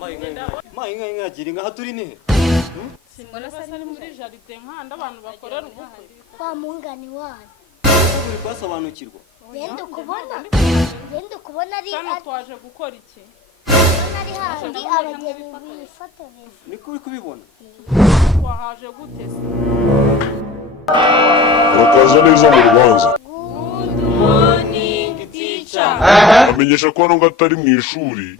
Mayinga giringa haturi ni. Simbona sari muri jardin nkanda abantu bakorera ubukwe. Kwa mungani wanyu. Uri kwasobanukirwa. Genda kubona ari Hano twaje gukora iki? ari handi abageni bifotoreza. Niko uri kubibona. Twahaje gute se? Urakaza neza mu rubanza. Good morning teacher. Amenyesha ko ngo atari mu ishuri.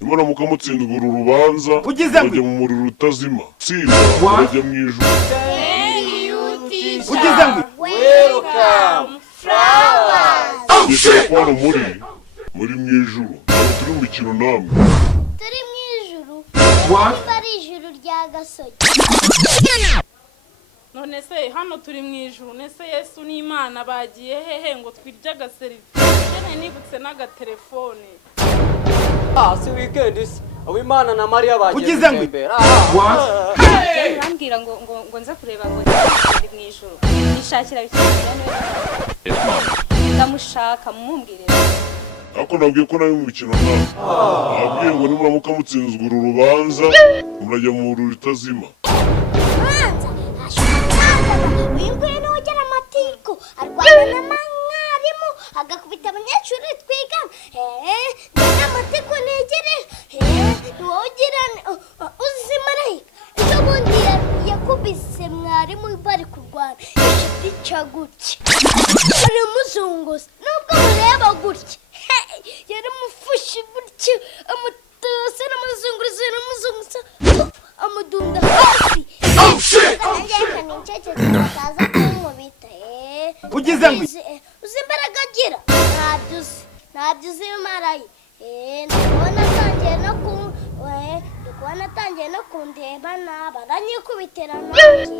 Imana mukamutsindwa uru rubanza. Ugeze mu muriro utazima. Tsinda urajya mu ijuru. Thank you teacher. Ugeze ngo Welcome flowers. Amenyesha ko muri mu ijuru. Turi mu mikino namwe. Turi mu ijuru. Bari ijuru rya gasogi. None se hano turi mu ijuru nese Yesu n'Imana bagiye hehe ngo twirya gaserivisi. Nene nibutse n'agatelefone. Si weekend is. Awimana na Maria bagiye. Ugeze ngo Bambwira ngo nza kureba ngo ndi mu ijuru. Nishakira bikira neza. Ndamushaka mumumbwire. Ako nabwiye ko nawe mu mikino namwe. Nabwiye ngo nimuramuka mutsinzwa uru rubanza murajya mu muriro utazima. Uyinguye n'ugera amatiku arwana n'amwarimu agakubita abanyeshuri twigana n'amatiku negere ntiwogira uzi Marayika ejo bundi yakubise mwarimu bari kurwana igiti cya gutya aramuzunguza nubwo mureba gutya yaramufashe gutya amutose n'amuzunguza amudunda hasi. Ugeze ngo uzi imbaraga agira ntabyo uzi Marayika ndikubona atangiye no kundeba nabi aranyikubiterana.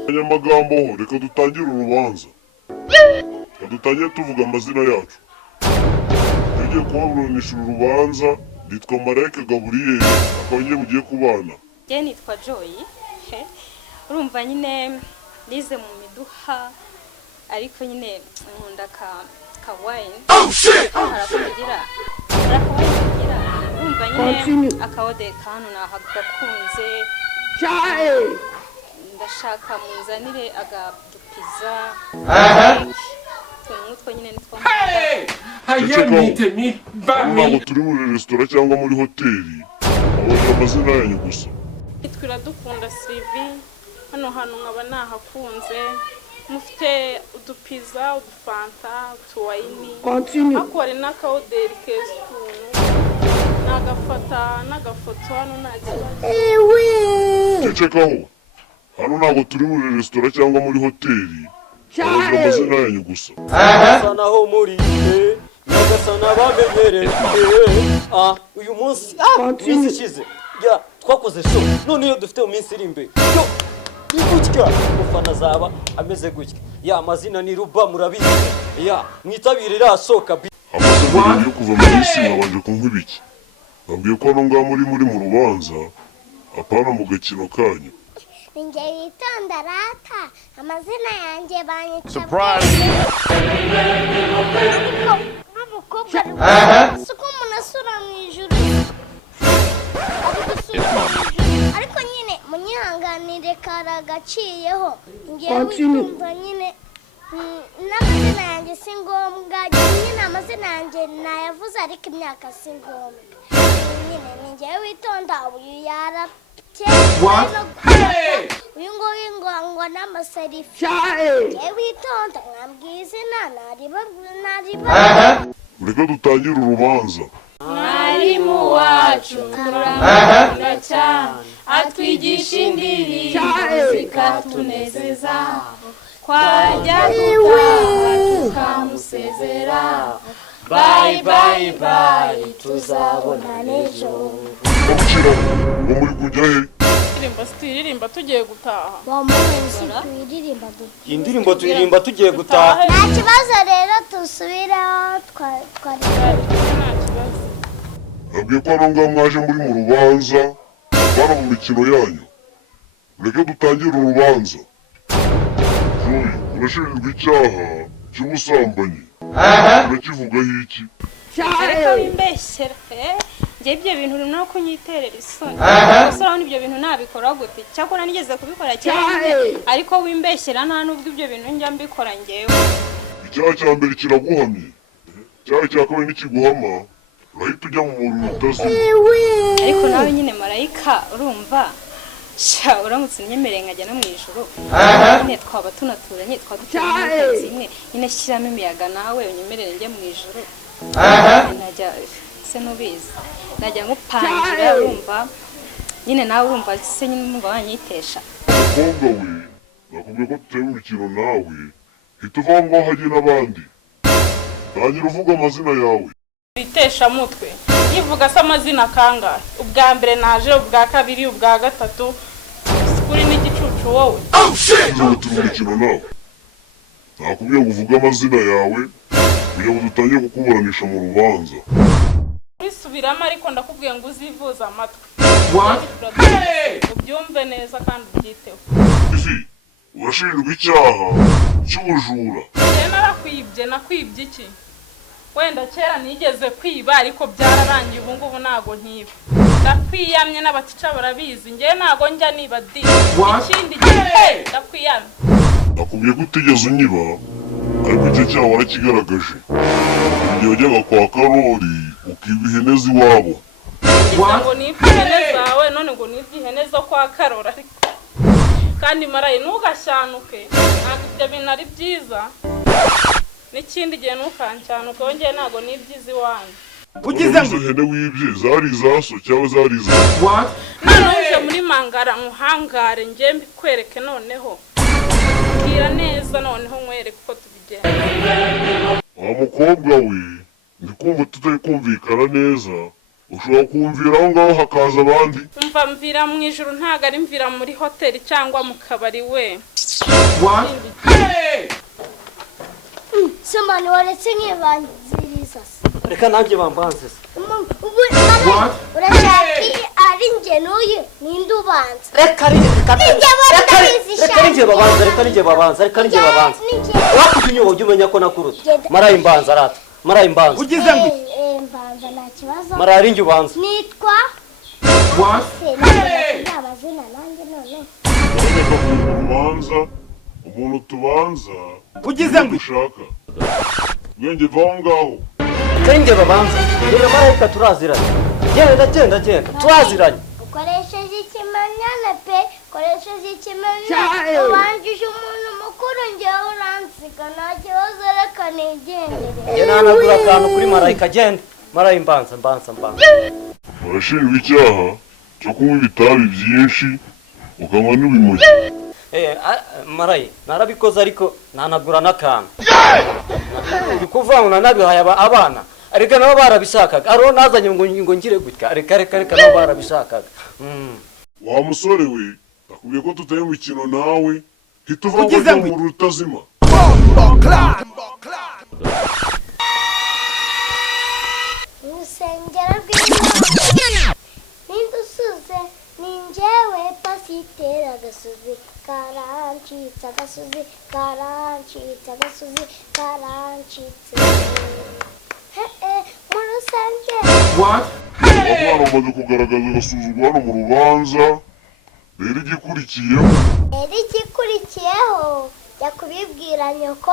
Abanyamagambo ho reka dutangire urubanza. Dutangire tuvuga amazina yacu. Tugiye kuburanisha urubanza. Nitwa Marayika Gaburiyeli akaba ngiye mugiye kubana. Je nitwa Joy. Urumva nyine nize mu miduha ariko nyine nkunda ka wine. Harakugira. Urumva nyine akawode kanu nahagakunze. Ndashaka munzanire agadupiza. Tumutwe nyine nitwa. Ntabwo turi muri resitora cyangwa muri hoteli. Abona amazina yanyu gusa. Twira dukunda Sylvie. Hano hantu nkaba nahakunze. Mufite udupiza, udufanta, utuwayini. Akore n'akaoderi k'esuntu. Nagafata n'agafoto hano nakibazo. Cecekaho. Hano ntabwo turi muri resitora cyangwa muri hoteli. Abona amazina yanyu gusa. Sana ho muri. Nagasana bamenyere. Uyu munsi minsi ishize. Ya twakoze show. None iyo dufite umunsi iri imbere. Yo gutya ufana zaba ameze gutya. Ya amazina ni Ruba murabizi. Ya mwitabirira asoka. Amaze yo kuva mu isi nabanje kunkubiki. Nabwiye ko hano ngaho muri mu rubanza apana mu gakino kanyu. Ninjye witonda rata amazina yanjye banyita. Surprise. N'umukobwa suko umuntu asura mu ijuru. Ariko nyine munyihanganire karagaciyeho. Ngiye witonda nyine n'amazina yanjye si ngombwa. Nyine amazina yanjye nayavuze ariko imyaka si ngombwa. Nyine ninjye witonda uyu yarapye. Uyu ngo n'amaserifi. Ngiye witonda nkambwiye izina nariba. Reka dutangire urubanza. Mwarimu wacu turamukunda cyane atwigisha indirimbo zikatunezeza twajya gutaha tukamusezera bye bye bye tuzabona nejo. Ngo muri kujya he? Turirimba tugiye gutaha. Indirimbo turirimba tugiye gutaha. Nta kibazo rero tusubiraho twari. Nabwiye ko hano ngaho mwaje muri mu rubanza bana mu mikino yanyu. Reka dutangire urubanza. Joy, urashinjwa icyaha cy'ubusambanyi. Urakivugaho iki? Ariko bimbeshyera. njye ibyo bintu uri no kunyiterera isoni gusa urabona ibyo bintu nabikora gute cyakora nigeze kubikora cyane ariko wimbeshyera nta nubwo ibyo bintu njya mbikora njyewe icyaha cya mbere kiraguhamye icyaha cya kabiri nikiguhama urahita ujya mu muriro utazima ariko nawe nyine Marayika urumva sha uramutse unyemereye nkajya no mu ijuru nyine twaba tunaturanye twaba duturanye imwe nyine shyiramo imiyaga nawe unyemerere njye mu ijuru najya se nubizi najya ngupangira urumva nyine nawe urumva se nyine umva wanyitesha umukobwa we nakubwiye ko tutari mu mikino nawe hita uva ngaho hajye n'abandi tangira uvuga amazina yawe bitesha mutwe yivuga se amazina kangahe ubwa mbere naje ubwa kabiri ubwa gatatu kuri n'igicucu wowe turi mu mikino nawe nakubwiye ngo uvuge amazina yawe kugira ngo dutangire kukuburanisha mu rubanza bisubiramo ariko ndakubwiye ngo uzivuze amatwi ubyumve neza kandi ubyiteho ifi urashinjwa icyaha cy'ubujura nakwibye iki wenda kera nigeze kwiba ariko byararangiye ubu ngubu ntago nkiba ndakwiyamye n'abatica barabizi njye ntago njya niba di ikindi gihe ndakwiyamye nakubwiye ko utigeze unyiba ariko icyo cyaha warakigaragaje igihe wajyaga kwa Karori ukiba ihene z'iwabo ngo nibye ihene zawe none ngo nibye ihene zo kwa Karori ariko kandi Marayi ntugashyanuke ntabwo ibyo bintu ari byiza n'ikindi gihe ntukancyanuke wongeye ntabwo nibyiza iwanyu ugize ngo ihene wibye zari izaso cyangwa zari izaso none uje muri mangara nkuhangare njye mbikwereke noneho bwira neza noneho nkwereke uko tubigenda wa mukobwa we ndikumva tutari kumvikana neza ushobora kumvira aho ngaho hakaza abandi umva mvira mu ijuru ntago ari mvira muri hoteli cyangwa mu kabari we Somani waretse nk'ibanziriza se reka nanjye bambanze se urashaka ari njye n'uyu ninde ubanza reka ninjye babanza wakujya unyuba ujya umenya ko nakurutse Marayi mbanza arata Marayi mbanza ugize ngo mbanza nta kibazo Marayi ari njye ubanza nitwa amazina nanjye none ubanza umuntu tubanza ugize ngo ushaka ubwenge vaho ngaho reka ninjye babanza rero Marayika turaziranye genda turaziranye ukoresheje ikimenyane pe ukoresheje ikimenyane ubanjije umuntu mukuru njyewe uransiga nta kibazo reka nigendere njye nanagura akantu kuri Marayika genda Marayi mbanza urashinjwa icyaha cyo kunywa ibitabi byinshi ukanywa n'ibimogi Marayi narabikoze ariko nanagura n'akantu uri kuvuga ngo nanabihaye abana ariko nabo barabishakaga ariho nazanye ngo ngire gutya reka nabo barabishakaga wa musore we nakubwiye ko tutari mu mikino nawe hita uva ngo mu muriro utazima urusengero rw'Imana ninde usuze ni njyewe pasiteri agasozi karancitse mu rusengero umwana umaze kugaragaza agasuzuguro hano mu rubanza rero igikurikiyeho jya kubibwira nyoko